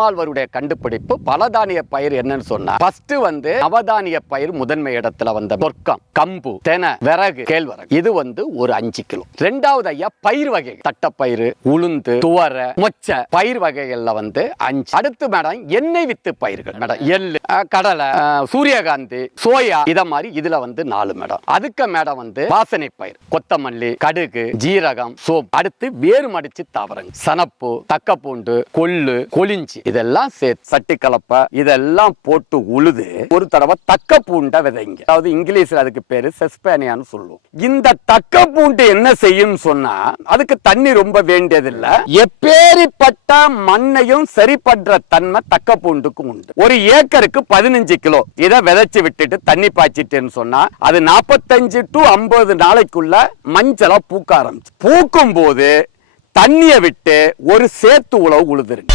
நம்மாழ்வாருடைய கண்டுபிடிப்பு பலதானிய பயிர் என்னன்னு சொன்னா ஃபர்ஸ்ட் வந்து நவதானிய பயிர் முதன்மை இடத்துல வந்த சொர்க்கம், கம்பு, தெனை, விறகு, கேழ்வரகு. இது வந்து ஒரு 5 கிலோ. ரெண்டாவது ஐயா பயிர் வகை, தட்டப்பயிறு, உளுந்து, துவரை, மொச்சை பயிர் வகைகள்ல வந்து 5. அடுத்து மேடம் எண்ணெய் வித்து பயிர்கள் மேடம், எள்ளு, கடலை, சூரியகாந்தி, சோயா, இத மாதிரி இதுல வந்து 4 மேடம். அதுக்கு மேடம் வந்து வாசனை பயிர், கொத்தமல்லி, கடுகு, ஜீரகம், சோம்பு. அடுத்து வேறு மடிச்சு தாவரங்கள், சனப்பு, தக்கப்பூண்டு, கொள்ளு, கொளிஞ்சி, இதெல்லாம் சேர்த்து சட்டி கலப்பை இதெல்லாம் போட்டு உழுது ஒரு தடவை தக்க பூண்டை விதைங்க. அதாவது இங்கிலீஷ்ல அதுக்கு பேரு செஸ்பேனியான்னு சொல்லுவோம். இந்த தக்க பூண்டு என்ன செய்யும் சொன்னா அதுக்கு தண்ணி ரொம்ப வேண்டியதில்லை. எப்பேரிப்பட்ட மண்ணையும் சரிபடுற தன்மை தக்க பூண்டுக்கு உண்டு. ஒரு ஏக்கருக்கு 15 கிலோ இதை விதைச்சு விட்டுட்டு தண்ணி பாய்ச்சிட்டேன்னு சொன்னா அது 45 to 50 நாளைக்குள்ள மஞ்சளா பூக்க ஆரம்பிச்சு. பூக்கும் போது தண்ணியை விட்டு ஒரு சேத்து உழவு உழுதுருங்க.